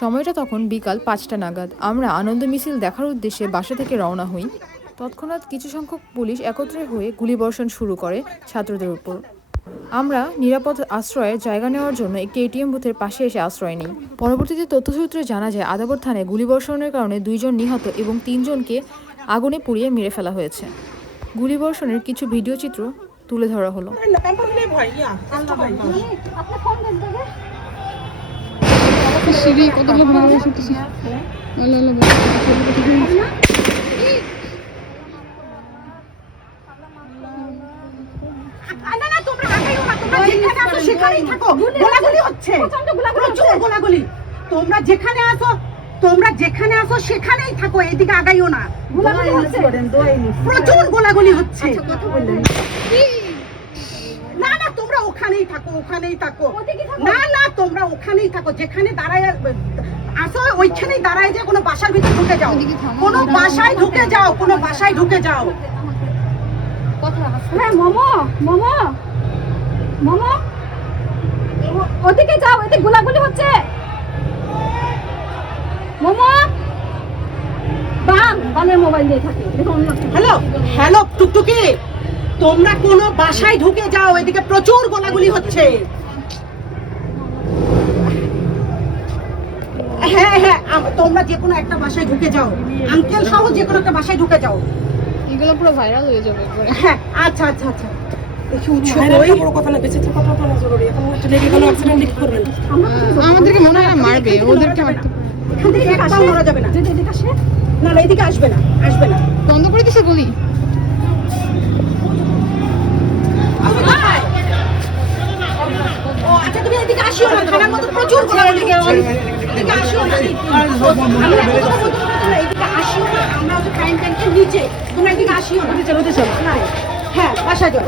সময়টা তখন বিকাল 5টা নাগাদ। আমরা আনন্দ মিছিল দেখার উদ্দেশ্যে বাসা থেকে রওনা হই। তৎক্ষণাৎ কিছু সংখ্যক পুলিশ একত্রে হয়ে গুলিবর্ষণ শুরু করে ছাত্রদের উপর। আমরা নিরাপদ আশ্রয়ে জায়গা নেওয়ার জন্য একটি এটিএম বুথের পাশে এসে আশ্রয় নিই। পরবর্তীতে তথ্যসূত্রে জানা যায় আদাবর থানায় গুলিবর্ষণের কারণে 2 জন নিহত এবং 3 জনকে আগুনে পুড়িয়ে মেরে ফেলা হয়েছে। গুলিবর্ষণের কিছু ভিডিও চিত্র তুলে ধরা হলো। তোমরা যেখানে আসো সেখানেই থাকো, এদিকে আগাইও না। প্রচুর গোলাগুলি হচ্ছে। না না তোমরা ওখানেই থাকো, না না তোমরা ওখানেই থাকো, যেখানে দাঁড়ায় আসো ওইখানেই দাঁড়ায় যে কোনো বাসার ভিতরে ঢুকে যাও, কোনো বাসায় ঢুকে যাও। হ্যাঁ মোমো ওদিকে যাও, এদিকে গোলাগুলি হচ্ছে। মোমো বানের মোবাইল দিয়ে থাকে। হ্যালো টুকটুকি, তোমরা কোনো বাসায় ঢুকে যাও, এদিকে প্রচুর গোলাগুলি হচ্ছে। হ্যাঁ তোমরা যে কোনো একটা বাসায় ঢুকে যাও, আঙ্কেল সহ যে কোনো একটা বাসায় ঢুকে যাও। এগুলো পুরো ভাইরাল হয়ে যাবে। হ্যাঁ আচ্ছা আমাদেরকে মনে হয় মারবে, ওদেরকে মারা যাবে না। না এদিকে আসবে না। বন্ধ করে দিছে গলি। আচ্ছা তুমি এদিকে আসিও না, থানার মতো প্রচুর গোলাগুলি হচ্ছে। এদিকে আসিও না, আমরা তো ক্রাইম ব্যাংকের নিচে, তোমরা এদিকে আসিও না। চলো হ্যাঁ বাসা যাও।